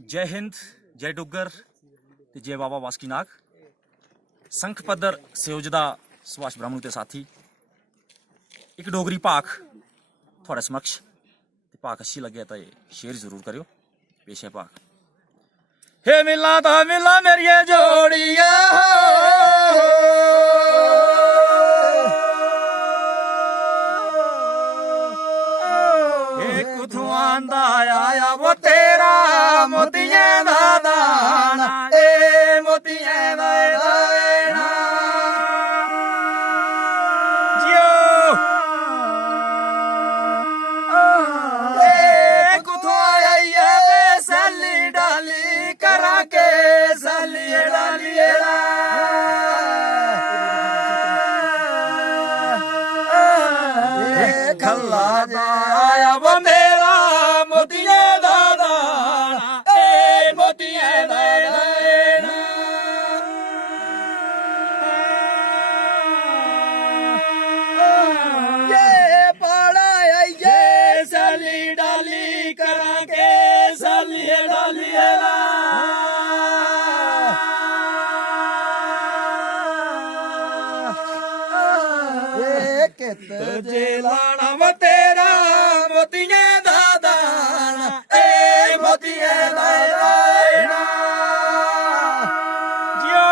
जय हिंद, जय डुग्गर ते जय बाबा बासकी नाग। संख पद्धर सयोजदा सुभाष ब्राह्मणु ते साथी एक डोगरी भाख थोड़े समक्ष ते भाख अच्छी लगे तो शेयर जरूर करियो। पेश है भाख। हे मिला ता मिला मेरिये जोड़िया कुथों आंदा आया वो तेरा मोतियां दा दाना ए मोतियां दा दाना जियो ए कुथों आया ये सली डाली करा के सली डाली खल्ला दा आया वो मेरा मोतियां दा दाना ए मोतियां दा दाना ये पाड़ा ये सली डाली करा के सली डाली जे लाना वो तेरा मोतियां दा दाना ए मोतियां दा दाना जियो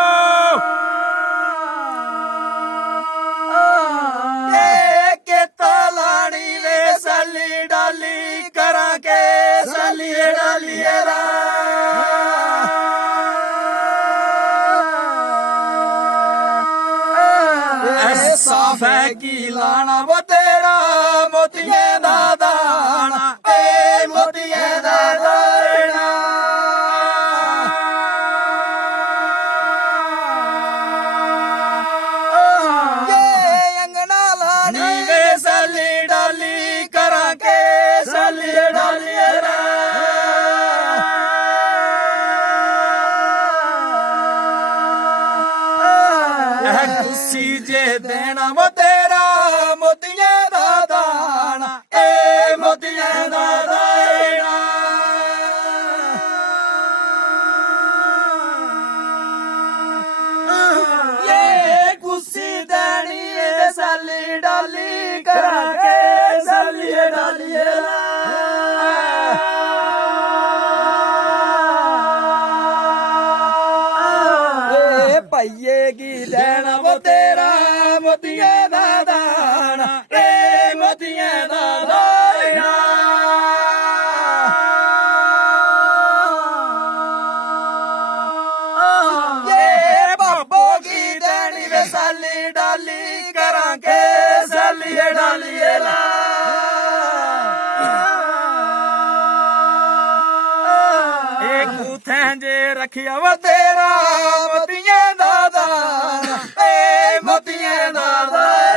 के तलानी वे सली डाली करा के सली डाली साफ है की लाना वो तेरा मोतियां दा दाना ए मोतियां दा दाना ये अंगना लानी वे सली डाली करा के सली डाली तुसी जे देना वो तेरा मोतियां दा दाना ए मोतियां दा दाना ये कुसी देनी है सली डाली करा के सली डाली भैये की देना वो तेरा मोतियां दा दाना ए मोतियां दा दाना ये बाबो की देनी वे सली डाली करा के सली डाली जे रखिया वो तेरा मोतियां दा दाना ए मोतियां दा दाना